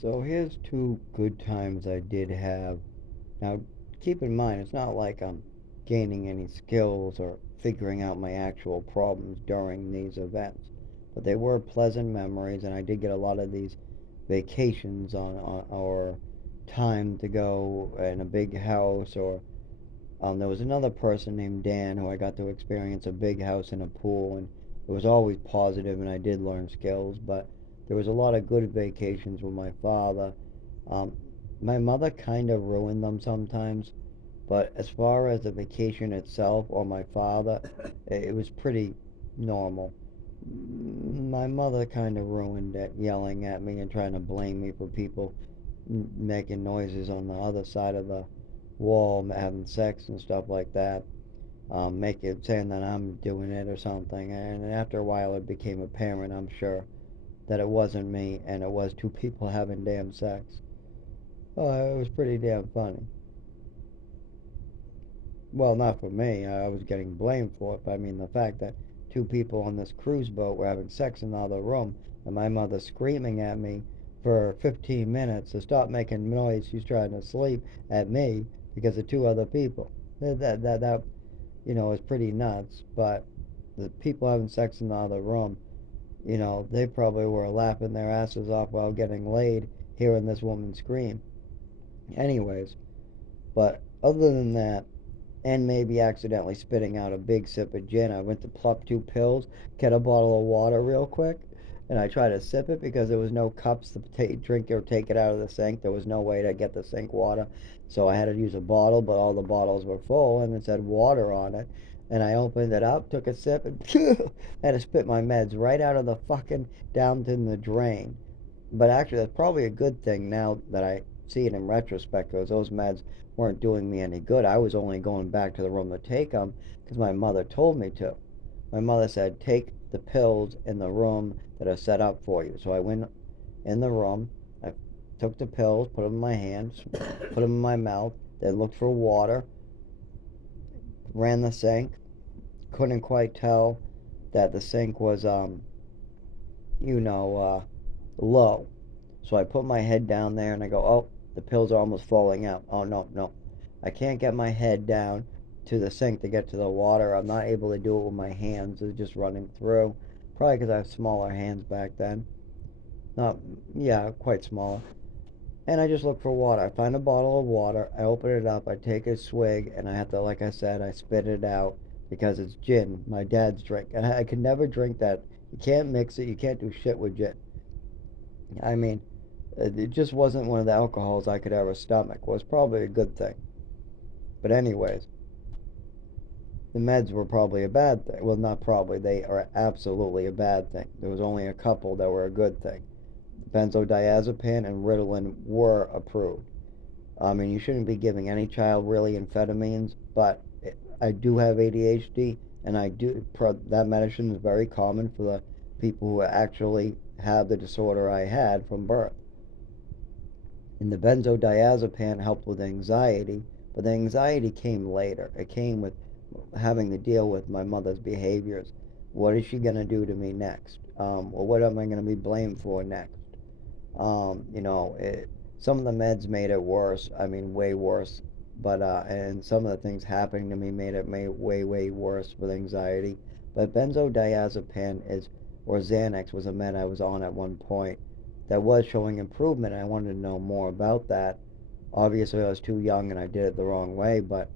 So here's two good times I did have. Now, keep in mind, it's not like I'm gaining any skills or figuring out my actual problems during these events, but they were pleasant memories, and I did get a lot of these vacations on or time to go in a big house. Or there was another person named Dan who I got to experience a big house and a pool, and it was always positive, and I did learn skills. But there was a lot of good vacations with my father. um, my mother kind of ruined them sometimes, but as far as the vacation itself or my father, it was pretty normal. My mother kind of ruined it, yelling at me and trying to blame me for people making noises on the other side of the wall, having sex and stuff like that. Make it saying that I'm doing it or something. And after a while, it became apparent, I'm sure, that it wasn't me and it was two people having damn sex. It was pretty damn funny. Well, not for me. I was getting blamed for it, but I mean the fact that two people on this cruise boat were having sex in the other room, and my mother screaming at me for 15 minutes to stop making noise. She's trying to sleep at me because of two other people. That is pretty nuts. But the people having sex in the other room, they probably were laughing their asses off while getting laid, hearing this woman scream. Anyways, but other than that, and maybe accidentally spitting out a big sip of gin, I went to plop two pills, get a bottle of water real quick, and I tried to sip it because there was no cups to drink or take it out of the sink. There was no way to get the sink water, so I had to use a bottle, but all the bottles were full and it said water on it. And I opened it up, took a sip, and had to spit my meds right out of the fucking down in the drain. But actually, that's probably a good thing now that I see it in retrospect, because those meds weren't doing me any good. I was only going back to the room to take them because my mother told me to. My mother said, take the pills in the room that are set up for you. So I went in the room, I took the pills, put them in my hands, put them in my mouth, then looked for water, ran the sink, couldn't quite tell that the sink was, you know, low. So I put my head down there and I go, oh, the pills are almost falling out. Oh, no, no. I can't get my head down to the sink to get to the water. I'm not able to do it with my hands. It's just running through. Probably because I have smaller hands back then. Not, yeah, quite smaller. And I just look for water. I find a bottle of water. I open it up. I take a swig. And I have to, like I said, I spit it out because it's gin, my dad's drink. And I could never drink that. You can't mix it. You can't do shit with gin. I mean, it just wasn't one of the alcohols I could ever stomach. Was probably a good thing. But anyways, the meds were probably a bad thing. Well, not probably. They are absolutely a bad thing. There was only a couple that were a good thing. Benzodiazepine and Ritalin were approved. I mean, you shouldn't be giving any child really amphetamines, but I do have ADHD, and that medicine is very common for the people who actually have the disorder I had from birth. And the benzodiazepine helped with anxiety, but the anxiety came later. It came with having to deal with my mother's behaviors. What is she going to do to me next? Or what am I going to be blamed for next? Um, you know, it, some of the meds made it worse. I mean, way worse. But and some of the things happening to me made it way worse with anxiety. But benzodiazepine is or Xanax was a med I was on at one point that was showing improvement, and I wanted to know more about that. Obviously, I was too young and I did it the wrong way, but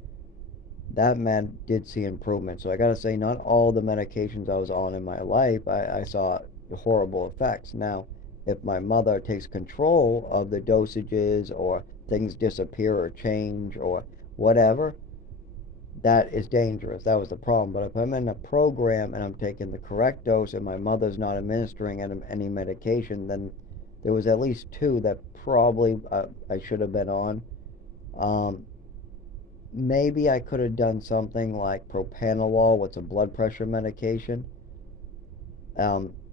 that med did see improvement. So I gotta say, not all the medications I was on in my life, I saw horrible effects. Now, if my mother takes control of the dosages or things disappear or change or whatever, that is dangerous. That was the problem. But if I'm in a program and I'm taking the correct dose and my mother's not administering any medication, then there was at least two that probably I should have been on. Um, Maybe I could have done something like propanolol, what's a blood pressure medication,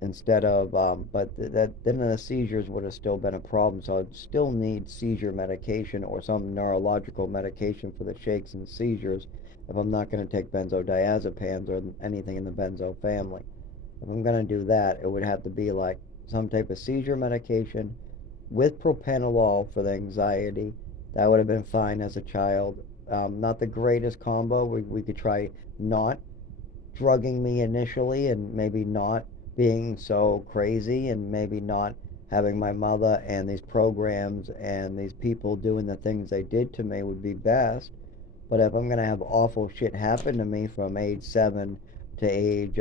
instead of, but that then the seizures would have still been a problem. So I'd still need seizure medication or some neurological medication for the shakes and seizures if I'm not going to take benzodiazepines or anything in the benzo family. If I'm going to do that, it would have to be like some type of seizure medication with propanolol for the anxiety. That would have been fine as a child. Not the greatest combo. We could try not drugging me initially and maybe not being so crazy and maybe not having my mother and these programs and these people doing the things they did to me would be best. But if I'm going to have awful shit happen to me from age 7 to age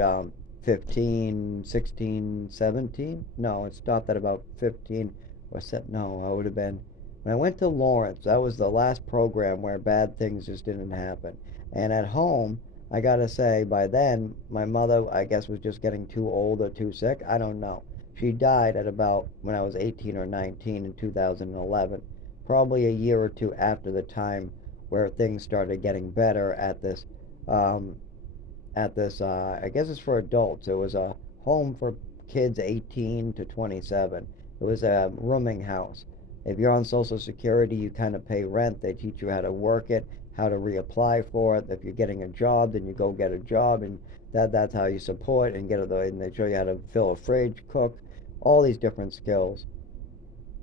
15, 16, 17, no, it stopped at about 15 or no, I would have been. When I went to Lawrence, that was the last program where bad things just didn't happen. And at home, I gotta say, by then, my mother, I guess, was just getting too old or too sick. I don't know. She died at about when I was 18 or 19 in 2011, probably a year or two after the time where things started getting better um, I guess it's for adults. It was a home for kids 18 to 27. It was a rooming house. If you're on Social Security, you kind of pay rent. They teach you how to work it, how to reapply for it. If you're getting a job, then you go get a job, and that's how you support and get it. And they show you how to fill a fridge, cook, all these different skills.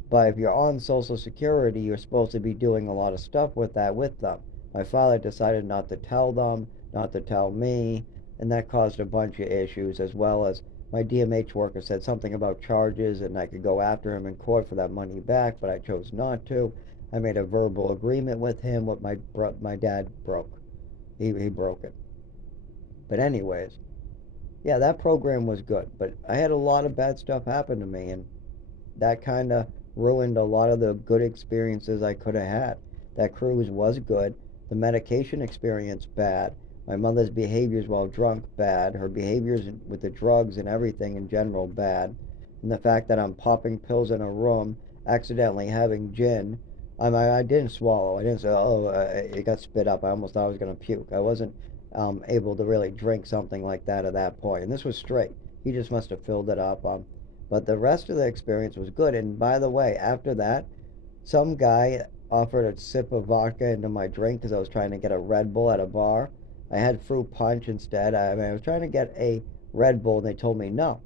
But if you're on Social Security, you're supposed to be doing a lot of stuff with that with them. My father decided not to tell them, not to tell me, and that caused a bunch of issues, as well as my DMH worker said something about charges and I could go after him in court for that money back, but I chose not to. I made a verbal agreement with him, what my dad broke. He broke it. But anyways, yeah, that program was good, but I had a lot of bad stuff happen to me, and that kind of ruined a lot of the good experiences I could have had. That cruise was good. The medication experience, bad. My mother's behaviors while drunk, bad. Her behaviors with the drugs and everything in general, bad. And the fact that I'm popping pills in a room, accidentally having gin. I didn't swallow. I didn't say, oh, it got spit up. I almost thought I was going to puke. I wasn't able to really drink something like that at that point. And this was straight. He just must have filled it up. But the rest of the experience was good. And by the way, after that, some guy offered a sip of vodka into my drink because I was trying to get a Red Bull at a bar. I had fruit punch instead. I was trying to get a Red Bull, and they told me no.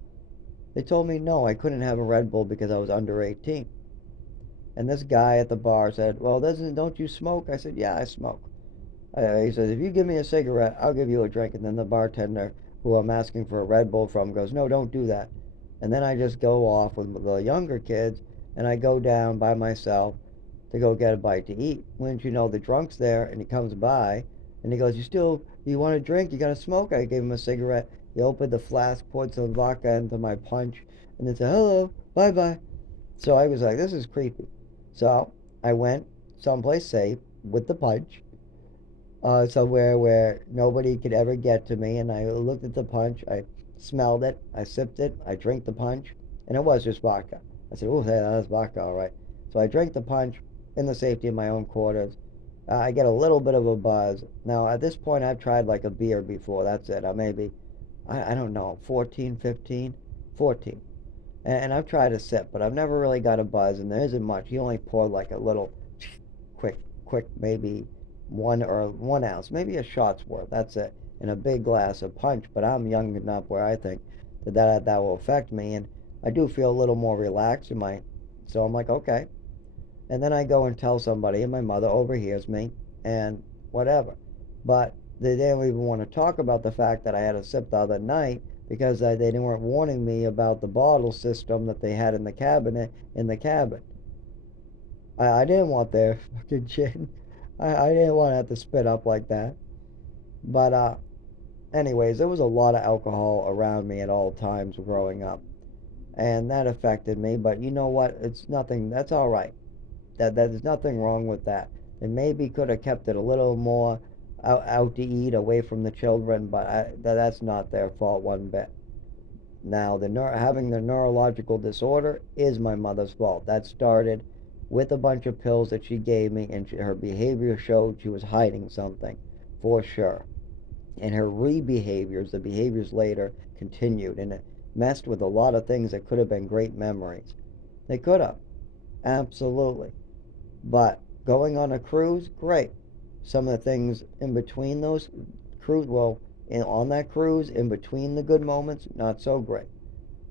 They told me no, I couldn't have a Red Bull because I was under 18. And this guy at the bar said, "Well, don't you smoke?" I said, "Yeah, I smoke." He says, "If you give me a cigarette, I'll give you a drink." And then the bartender, who I'm asking for a Red Bull from, goes, "No, don't do that." And then I just go off with the younger kids, and I go down by myself to go get a bite to eat. Wouldn't you know, the drunk's there, and he comes by, and he goes, you want a drink? You got to smoke?" I gave him a cigarette. He opened the flask, poured some vodka into my punch, and then said, "Hello, bye-bye." So I was like, this is creepy. So I went someplace safe with the punch, somewhere where nobody could ever get to me. And I looked at the punch, I smelled it, I sipped it, I drank the punch, and it was just vodka. I said, "Oh, hey, that's vodka, all right." So I drank the punch in the safety of my own quarters. I get a little bit of a buzz. Now, at this point, I've tried like a beer before. That's it. I don't know, 14, 15, 14. And I've tried a sip, but I've never really got a buzz, and there isn't much. He only poured like a little quick, maybe 1 ounce, maybe a shot's worth. That's it, in a big glass of punch. But I'm young enough where I think that will affect me, and I do feel a little more relaxed in my. So I'm like, okay. And then I go and tell somebody, and my mother overhears me, and whatever. But they didn't even want to talk about the fact that I had a sip the other night because they weren't warning me about the bottle system that they had in the cabinet in the cabin. I didn't want their fucking gin. I didn't want to have to spit up like that. But anyways, there was a lot of alcohol around me at all times growing up, and that affected me. But you know what? It's nothing. That's all right. There's nothing wrong with that. They maybe could have kept it a little more out to eat, away from the children, but that's not their fault one bit. Now, having the neurological disorder is my mother's fault. That started with a bunch of pills that she gave me, and her behavior showed she was hiding something, for sure. And her re-behaviors, the behaviors later, continued, and it messed with a lot of things that could have been great memories. They could have, absolutely. But going on a cruise, great. Some of the things in between those on that cruise, in between the good moments, not so great,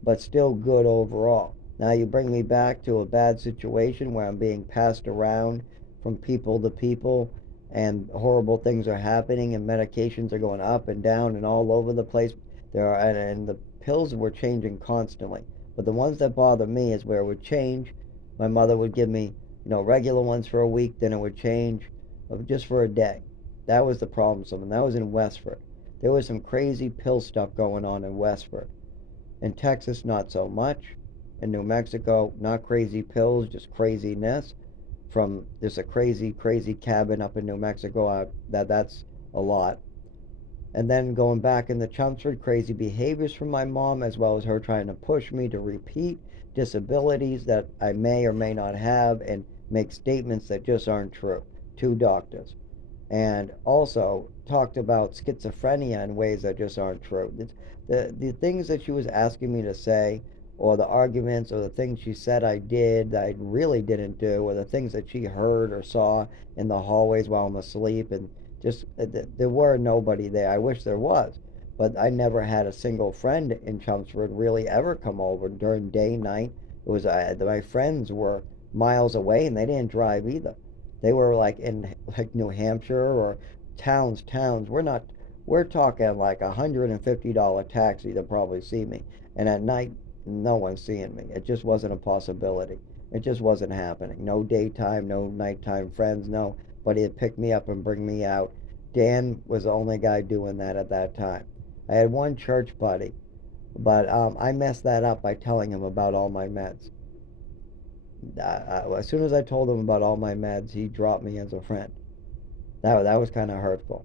but still good overall. Now you bring me back to a bad situation where I'm being passed around from people to people, and horrible things are happening, and medications are going up and down and all over the place. And the pills were changing constantly. But the ones that bother me is where it would change. My mother would give me, regular ones for a week, then it would change just for a day. That was the problem. And that was in Westford. There was some crazy pill stuff going on in Westford. In Texas, not so much. In New Mexico, not crazy pills, just craziness. There's a crazy, crazy cabin up in New Mexico. That's a lot. And then going back into Chelmsford, crazy behaviors from my mom, as well as her trying to push me to repeat disabilities that I may or may not have and make statements that just aren't true to doctors. And also talked about schizophrenia in ways that just aren't true. The things that she was asking me to say, or the arguments, or the things she said I did that I really didn't do, or the things that she heard or saw in the hallways while I'm asleep, and just there were nobody there. I wish there was, but I never had a single friend in Chelmsford really ever come over during day, night. It was my friends were miles away, and they didn't drive either. They were like in like New Hampshire or towns. We're talking like $150 taxi to probably see me. And at night, no one's seeing me. It just wasn't a possibility. It just wasn't happening. No daytime, no nighttime friends, no. But he'd pick me up and bring me out. Dan was the only guy doing that at that time. I had one church buddy, but I messed that up by telling him about all my meds. As soon as I told him about all my meds, he dropped me as a friend. That was kind of hurtful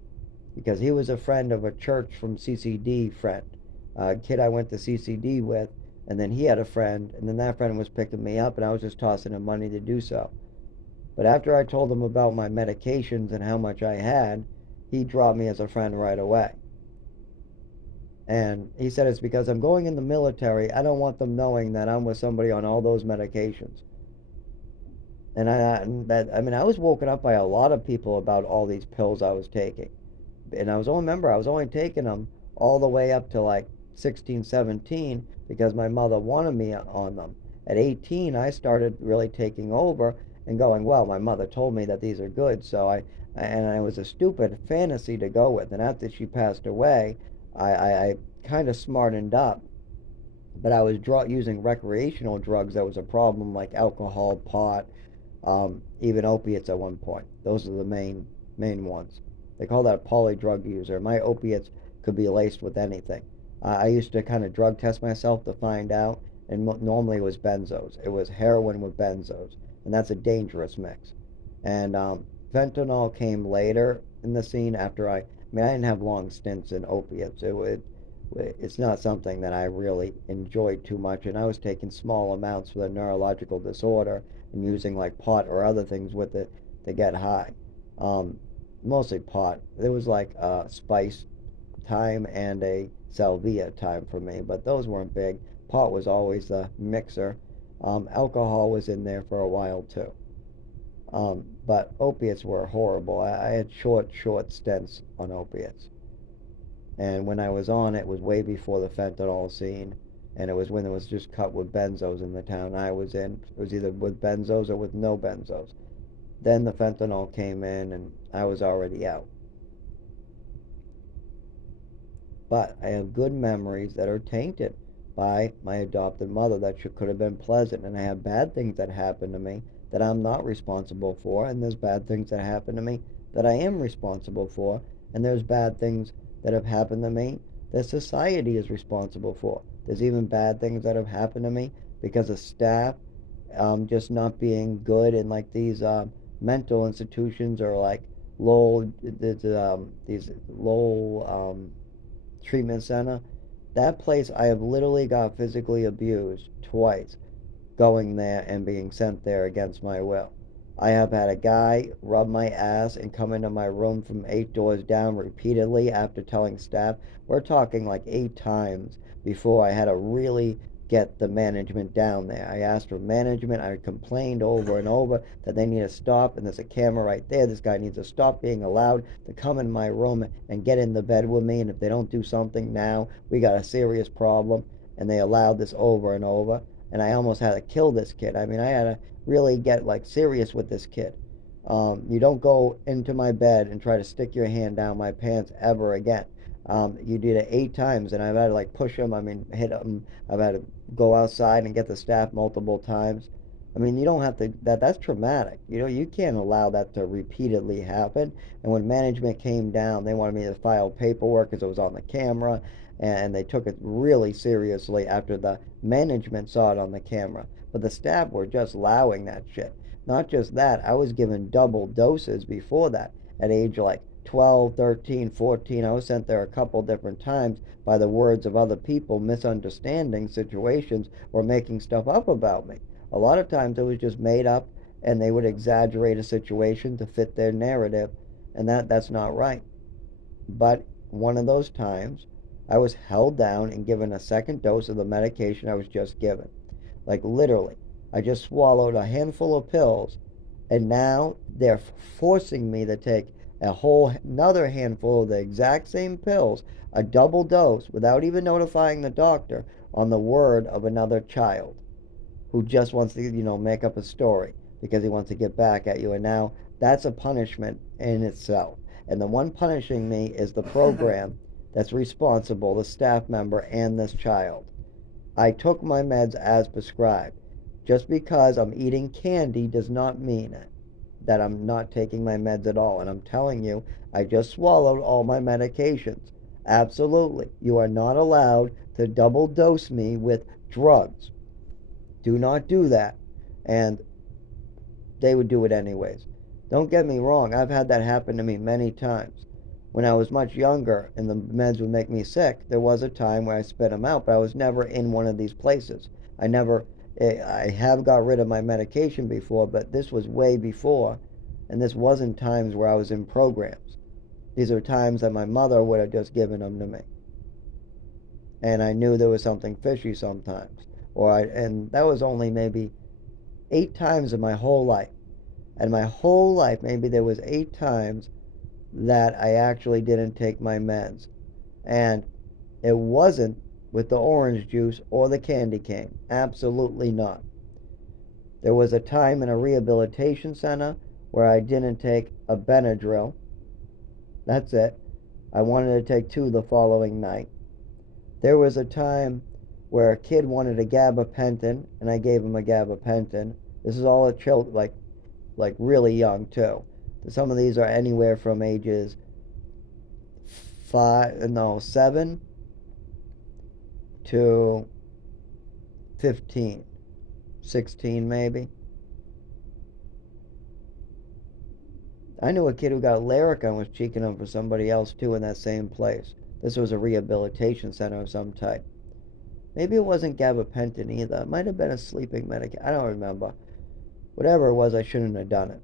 because he was a friend of a church from CCD friend, a kid I went to CCD with, and then he had a friend, and then that friend was picking me up, and I was just tossing him money to do so. But after I told him about my medications and how much I had, he dropped me as a friend right away. And he said it's because I'm going in the military. I don't want them knowing that I'm with somebody on all those medications. And I was woken up by a lot of people about all these pills I was taking. And I was only taking them all the way up to like 16, 17 because my mother wanted me on them. At 18, I started really taking over and going, well, my mother told me that these are good, so it was a stupid fantasy to go with. And after she passed away, I kind of smartened up, but I was using recreational drugs that was a problem, like alcohol, pot, even opiates at one point. Those are the main ones. They call that a poly drug user. My opiates could be laced with anything. I used to kind of drug test myself to find out, and normally it was benzos. It was heroin with benzos, and that's a dangerous mix. And fentanyl came later in the scene after I didn't have long stints in opiates. It's not something that I really enjoyed too much, and I was taking small amounts for the neurological disorder and using like pot or other things with it to get high. Um, Mostly pot. There was like a spice time and a salvia time for me, but those weren't big. Pot was always the mixer. Alcohol was in there for a while too. But opiates were horrible. I had short stints on opiates. And when I was on it was way before the fentanyl scene, and it was when it was just cut with benzos in the town I was in. It was either with benzos or with no benzos. Then the fentanyl came in, and I was already out. But I have good memories that are tainted by my adopted mother that could have been pleasant, and I have bad things that happened to me that I'm not responsible for, and there's bad things that happen to me that I am responsible for, and there's bad things that have happened to me that society is responsible for. There's even bad things that have happened to me because of staff just not being good in like these mental institutions, or like these Lowell treatment center. That place, I have literally got physically abused twice going there and being sent there against my will. I have had a guy rub my ass and come into my room from 8 doors down repeatedly after telling staff. We're talking like 8 times before I had to really get the management down there. I asked for management. I complained over and over that they need to stop, and there's a camera right there. This guy needs to stop being allowed to come in my room and get in the bed with me, and if they don't do something now, we got a serious problem. And they allowed this over and over. and I almost had to kill this kid. I mean, I had to really get like serious with this kid. You don't go into my bed and try to stick your hand down my pants ever again. You did it 8 times, and I've had to like push him. I mean, hit him. I've had to go outside and get the staff multiple times. I mean, you don't have to. That's traumatic. You know, you can't allow that to repeatedly happen. And when management came down, they wanted me to file paperwork because it was on the camera, and they took it really seriously after the management saw it on the camera. But the staff were just allowing that shit. Not just that, I was given double doses before that at age like 12, 13, 14. I was sent there a couple different times by the words of other people misunderstanding situations or making stuff up about me. A lot of times it was just made up, and they would exaggerate a situation to fit their narrative, and that's not right. But one of those times, I was held down and given a second dose of the medication I was just given. Like literally, I just swallowed a handful of pills, and now they're forcing me to take a whole another handful of the exact same pills, a double dose, without even notifying the doctor, on the word of another child who just wants to, make up a story because he wants to get back at you. And now that's a punishment in itself. And the one punishing me is the program that's responsible, the staff member, and this child. I took my meds as prescribed. Just because I'm eating candy does not mean that I'm not taking my meds at all. And I'm telling you, I just swallowed all my medications. Absolutely. You are not allowed to double dose me with drugs. Do not do that. And they would do it anyways. Don't get me wrong, I've had that happen to me many times. When I was much younger and the meds would make me sick, there was a time where I spit them out, but I was never in one of these places. I have got rid of my medication before, but this was way before, and this wasn't times where I was in programs. These are times that my mother would have just given them to me. And I knew there was something fishy sometimes. And that was only maybe 8 times in my whole life. And my whole life, maybe there was 8 times that I actually didn't take my meds. And it wasn't with the orange juice or the candy cane. Absolutely not. There was a time in a rehabilitation center where I didn't take a Benadryl. That's it. I wanted to take 2 the following night. There was a time where a kid wanted a gabapentin, and I gave him a gabapentin. This is all a child, like really young too. Some of these are anywhere from ages 7 to 15, 16 maybe. I knew a kid who got Lyrica and was cheeking them for somebody else too in that same place. This was a rehabilitation center of some type. Maybe it wasn't gabapentin either. It might have been a sleeping medication. I don't remember. Whatever it was, I shouldn't have done it.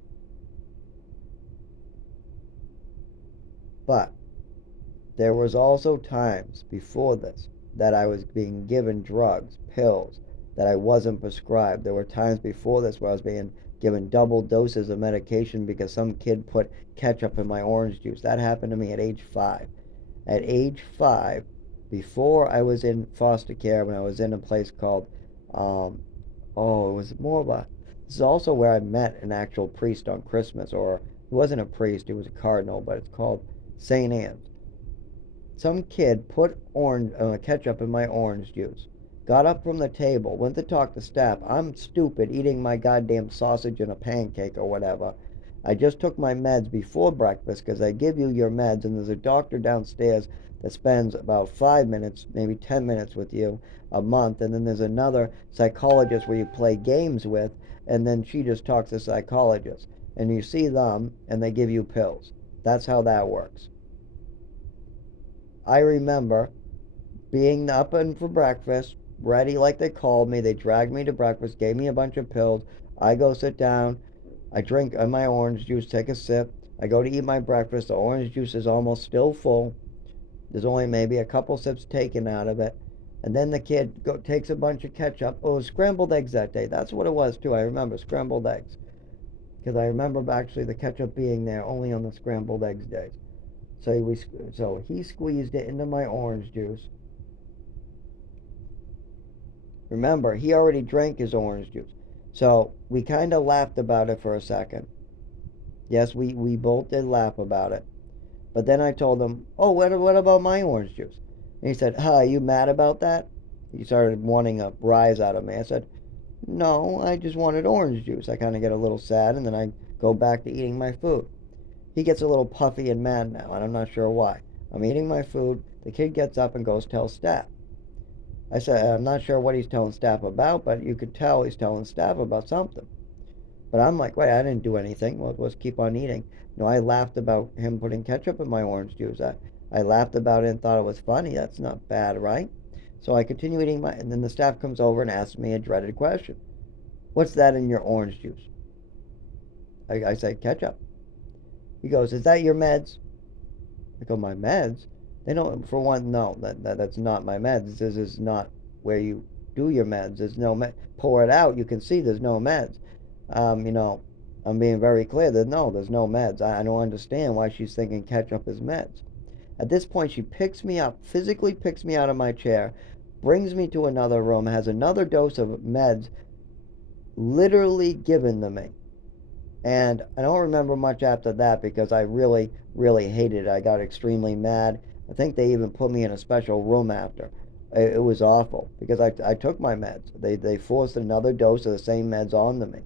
But there was also times before this that I was being given drugs, pills, that I wasn't prescribed. There were times before this where I was being given double doses of medication because some kid put ketchup in my orange juice. That happened to me at age 5. At age 5, before I was in foster care, when I was in a place called, it was more of a, this is also where I met an actual priest on Christmas, or he wasn't a priest, he was a cardinal, but it's called St. Anne's. Some kid put ketchup in my orange juice, got up from the table, went to talk to staff. I'm stupid eating my goddamn sausage and a pancake or whatever. I just took my meds before breakfast because they give you your meds, and there's a doctor downstairs that spends about 5 minutes, maybe 10 minutes with you a month, and then there's another psychologist where you play games with, and then she just talks to psychologists, and you see them, and they give you pills. That's how that works. I remember being up and for breakfast, ready like they called me. They dragged me to breakfast, gave me a bunch of pills. I go sit down, I drink my orange juice, take a sip. I go to eat my breakfast. The orange juice is almost still full. There's only maybe a couple sips taken out of it. And then the kid takes a bunch of ketchup. Oh, it was scrambled eggs that day. That's what it was, too. I remember scrambled eggs. Because I remember actually the ketchup being there only on the scrambled eggs days. So he squeezed it into my orange juice. Remember, he already drank his orange juice. So we kind of laughed about it for a second. Yes, we both did laugh about it. But then I told him, oh, what about my orange juice? And he said, huh, are you mad about that? He started wanting a rise out of me. I said, no, I just wanted orange juice. I kind of get a little sad, and then I go back to eating my food. He gets a little puffy and mad now, and I'm not sure why. I'm eating my food. The kid gets up and goes tell staff. I said, I'm not sure what he's telling staff about, but you could tell he's telling staff about something. But I'm like, wait, I didn't do anything. Well, let's keep on eating. I laughed about him putting ketchup in my orange juice. I laughed about it and thought it was funny. That's not bad, right? So I continue eating and then the staff comes over and asks me a dreaded question. What's that in your orange juice? I said, ketchup. He goes, is that your meds? I go, my meds? They don't, for one, no, that's not my meds. This is not where you do your meds. There's no pour it out. You can see there's no meds. You know, I'm being very clear that no, there's no meds. I don't understand why she's thinking ketchup is meds. At this point, she picks me up, physically picks me out of my chair, brings me to another room, has another dose of meds literally given to me. And I don't remember much after that because I really, really hated it. I got extremely mad. I think they even put me in a special room after. It was awful because I took my meds. They forced another dose of the same meds on to me.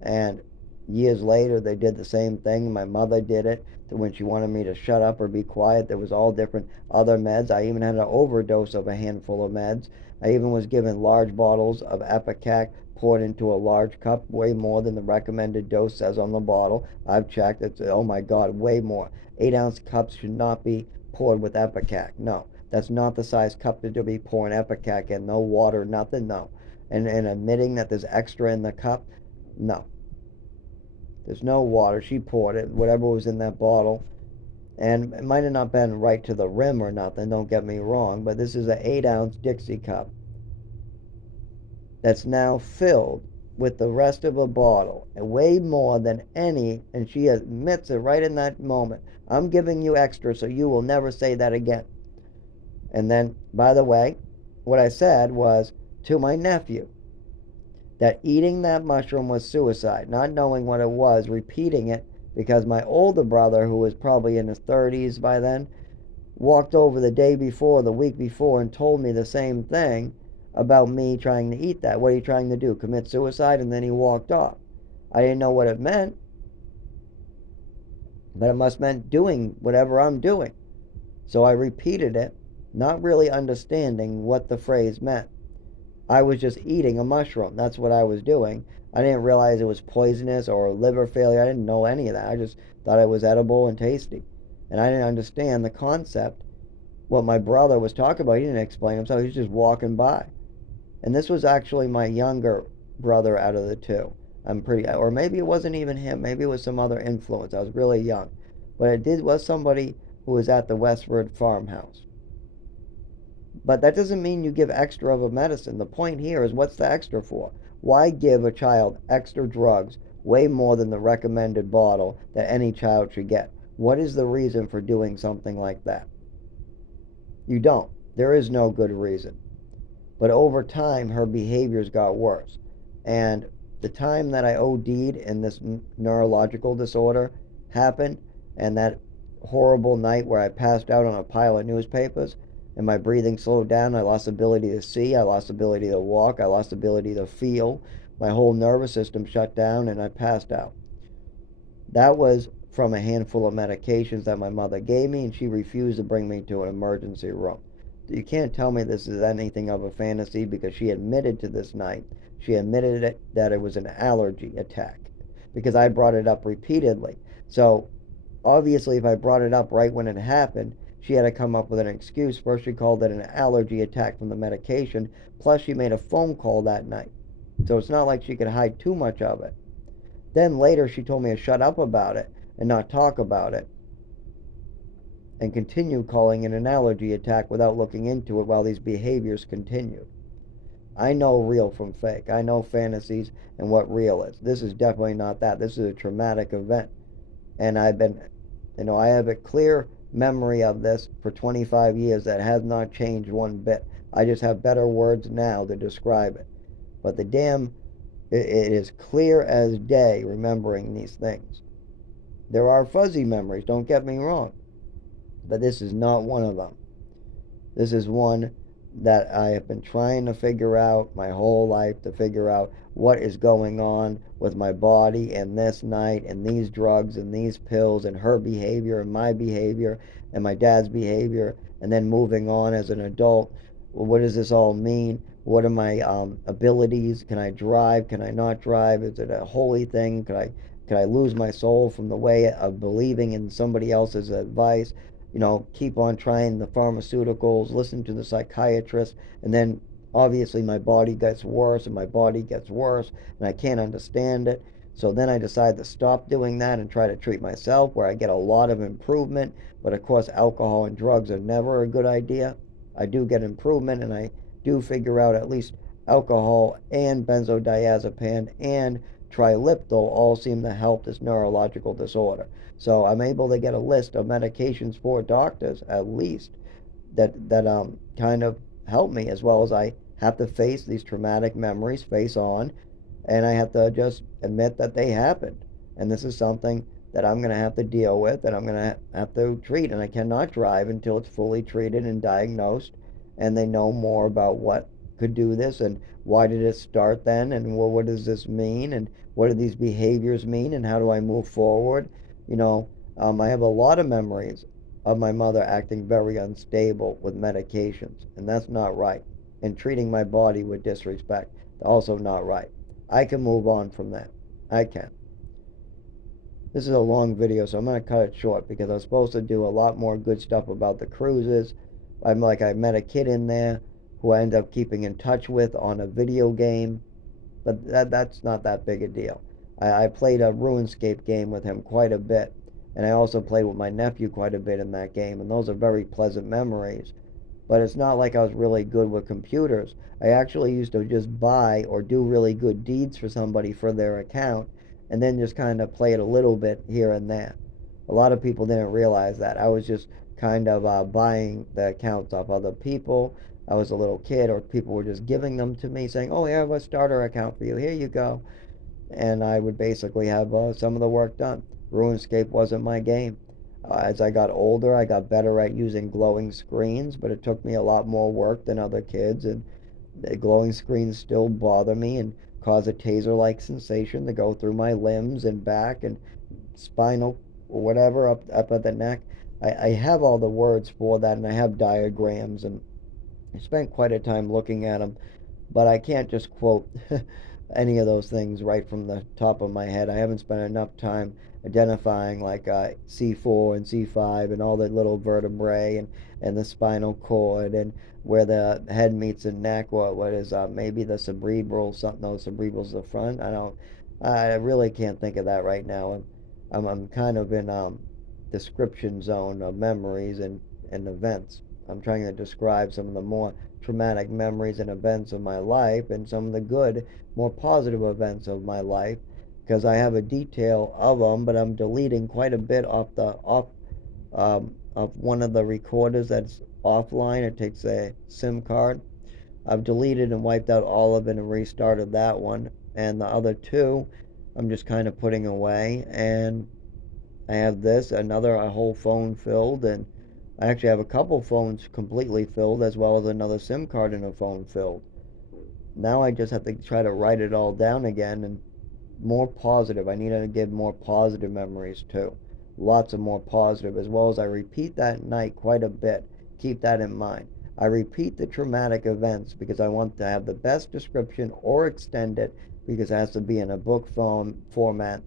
And years later, they did the same thing. My mother did it when she wanted me to shut up or be quiet. There was all different other meds. I even had an overdose of a handful of meds. I even was given large bottles of Epicac poured into a large cup, way more than the recommended dose says on the bottle. I've checked. It's, oh my God, way more. 8-ounce cups should not be poured with Epicac. No, that's not the size cup to be pouring Epicac in. No water, nothing, no. And admitting that there's extra in the cup, no. There's no water. She poured it, whatever was in that bottle. And it might have not been right to the rim or nothing, don't get me wrong, but this is an 8-ounce Dixie cup that's now filled with the rest of a bottle, and way more than any, and she admits it right in that moment. I'm giving you extra so you will never say that again. And then, by the way, what I said was to my nephew that eating that mushroom was suicide, not knowing what it was, repeating it because my older brother, who was probably in his 30s by then, walked over the day before, the week before, and told me the same thing about me trying to eat that. What are you trying to do? Commit suicide? And then he walked off. I didn't know what it meant, but it must meant doing whatever I'm doing. So I repeated it, not really understanding what the phrase meant. I was just eating a mushroom. That's what I was doing. I didn't realize it was poisonous or liver failure. I didn't know any of that. I just thought it was edible and tasty. And I didn't understand the concept. What my brother was talking about, he didn't explain himself. He was just walking by. And this was actually my younger brother out of the two. Or maybe it wasn't even him. Maybe it was some other influence. I was really young. But was somebody who was at the Westward farmhouse. But that doesn't mean you give extra of a medicine. The point here is, what's the extra for? Why give a child extra drugs, way more than the recommended bottle that any child should get? What is the reason for doing something like that? You don't. There is no good reason. But over time, her behaviors got worse. And the time that I OD'd and this neurological disorder happened, and that horrible night where I passed out on a pile of newspapers, and my breathing slowed down, I lost ability to see, I lost ability to walk, I lost ability to feel, my whole nervous system shut down, and I passed out. That was from a handful of medications that my mother gave me, and she refused to bring me to an emergency room. You can't tell me this is anything of a fantasy, because she admitted to this night, she admitted that it was an allergy attack, because I brought it up repeatedly. So obviously, if I brought it up right when it happened, she had to come up with an excuse. First, she called it an allergy attack from the medication, plus she made a phone call that night. So it's not like she could hide too much of it. Then later, she told me to shut up about it and not talk about it, and continued calling it an allergy attack without looking into it while these behaviors continued. I know real from fake. I know fantasies and what real is. This is definitely not that. This is a traumatic event. And I have a clear memory of this for 25 years that has not changed one bit. I just have better words now to describe it. But it is clear as day remembering these things. There are fuzzy memories, don't get me wrong, but this is not one of them. This is one that I have been trying to figure out my whole life, to figure out what is going on with my body and this night and these drugs and these pills and her behavior and my behavior and my dad's behavior, and then moving on as an adult. Well, what does this all mean? What are my abilities? Can I drive? Can I not drive? Is it a holy thing? Could I lose my soul from the way of believing in somebody else's advice? Keep on trying the pharmaceuticals, listen to the psychiatrist, and then obviously my body gets worse and my body gets worse, and I can't understand it. So then I decide to stop doing that and try to treat myself, where I get a lot of improvement. But of course, alcohol and drugs are never a good idea. I do get improvement, and I do figure out at least alcohol and benzodiazepine and triliptal all seem to help this neurological disorder. So I'm able to get a list of medications for doctors, at least, that kind of help me, as well as I have to face these traumatic memories face on, and I have to just admit that they happened. And this is something that I'm going to have to deal with, and I'm going to have to treat. And I cannot drive until it's fully treated and diagnosed, and they know more about what could do this and why did it start then, and what does this mean, and what do these behaviors mean, and how do I move forward. I have a lot of memories of my mother acting very unstable with medications, and that's not right. And treating my body with disrespect, also not right. I can move on from that. I can. This is a long video, so I'm going to cut it short because I was supposed to do a lot more good stuff about the cruises. I met a kid in there who I ended up keeping in touch with on a video game, but that's not that big a deal. I played a RuneScape game with him quite a bit, and I also played with my nephew quite a bit in that game, and those are very pleasant memories. But it's not like I was really good with computers. I actually used to just buy or do really good deeds for somebody for their account, and then just kind of play it a little bit here and there. A lot of people didn't realize that. I was just kind of buying the accounts off other people. I was a little kid, or people were just giving them to me, saying, "Oh, here, I have a starter account for you. Here you go." And I would basically have some of the work done. RuneScape wasn't my game. As I got older, I got better at using glowing screens, but it took me a lot more work than other kids, and the glowing screens still bother me and cause a taser-like sensation to go through my limbs and back and spinal or whatever up at the neck. I have all the words for that, and I have diagrams, and I spent quite a time looking at them, but I can't just quote any of those things right from the top of my head. I haven't spent enough time identifying like C4 and C5 and all the little vertebrae and the spinal cord and where the head meets the neck. What is maybe the cerebral something? No, cerebral's the front. I really can't think of that right now. I'm kind of in description zone of memories and events. I'm trying to describe some of the more traumatic memories and events of my life and some of the good, more positive events of my life, because I have a detail of them, but I'm deleting quite a bit of one of the recorders that's offline. It takes a SIM card. I've deleted and wiped out all of it and restarted that one, and the other two I'm just kind of putting away. And I have a whole phone filled, and I actually have a couple phones completely filled, as well as another SIM card in a phone filled. Now I just have to try to write it all down again, and more positive. I need to give more positive memories too. Lots of more positive, as well as I repeat that night quite a bit. Keep that in mind. I repeat the traumatic events because I want to have the best description or extend it because it has to be in a book format.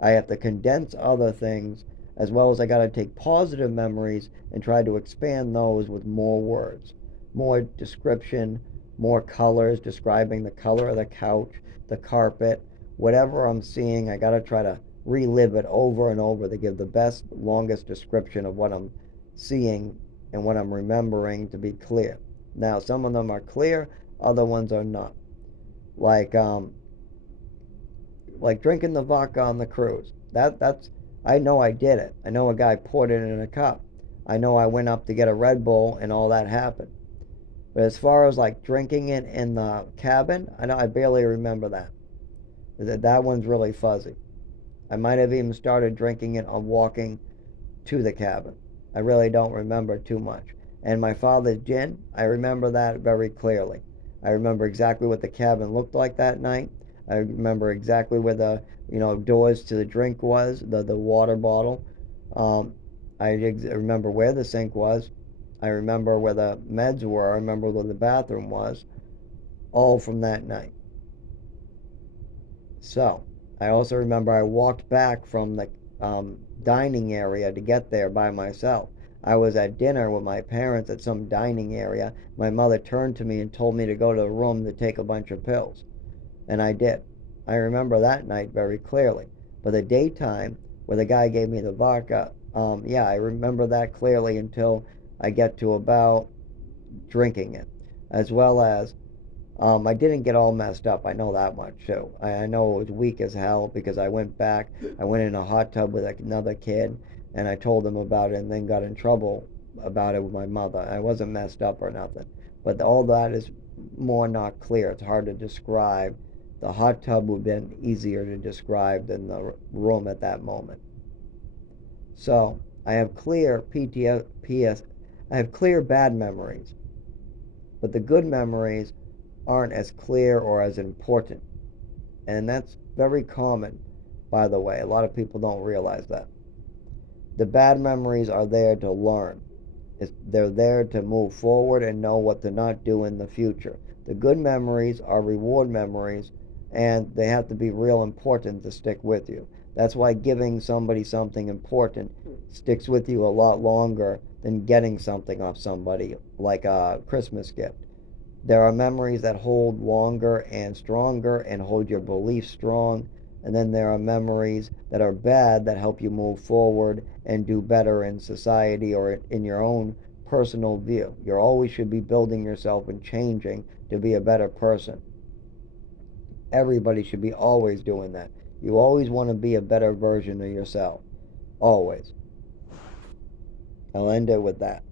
I have to condense other things, as well as I got to take positive memories and try to expand those with more words, more description, more colors, describing the color of the couch, the carpet, whatever I'm seeing. I got to try to relive it over and over to give the best, longest description of what I'm seeing and what I'm remembering to be clear. Now, some of them are clear, other ones are not. Like drinking the vodka on the cruise. That's I know I did it. I know a guy poured it in a cup. I know I went up to get a Red Bull and all that happened. But as far as like drinking it in the cabin, I barely remember that. That one's really fuzzy. I might have even started drinking it on walking to the cabin. I really don't remember too much. And my father's gin, I remember that very clearly. I remember exactly what the cabin looked like that night. I remember exactly where the doors to the drink was, the water bottle. Um, remember where the sink was. I remember where the meds were. I remember where the bathroom was. All from that night. So, I also remember I walked back from the dining area to get there by myself. I was at dinner with my parents at some dining area. My mother turned to me and told me to go to the room to take a bunch of pills. And I did. I remember that night very clearly. But the daytime, where the guy gave me the vodka, yeah, I remember that clearly until I get to about drinking it. As well as I didn't get all messed up. I know that much too. I know it was weak as hell because I went back. I went in a hot tub with another kid, and I told him about it, and then got in trouble about it with my mother. I wasn't messed up or nothing, but all that is more not clear. It's hard to describe. The hot tub would have been easier to describe than the room at that moment. So I have clear PTS. I have clear bad memories, but the good memories aren't as clear or as important. And that's very common, by the way. A lot of people don't realize that. The bad memories are there to learn. They're there to move forward and know what to not do in the future. The good memories are reward memories, and they have to be real important to stick with you. That's why giving somebody something important sticks with you a lot longer than getting something off somebody like a Christmas gift. There are memories that hold longer and stronger and hold your beliefs strong. And then there are memories that are bad that help you move forward and do better in society or in your own personal view. You always should be building yourself and changing to be a better person. Everybody should be always doing that. You always want to be a better version of yourself. Always. I'll end it with that.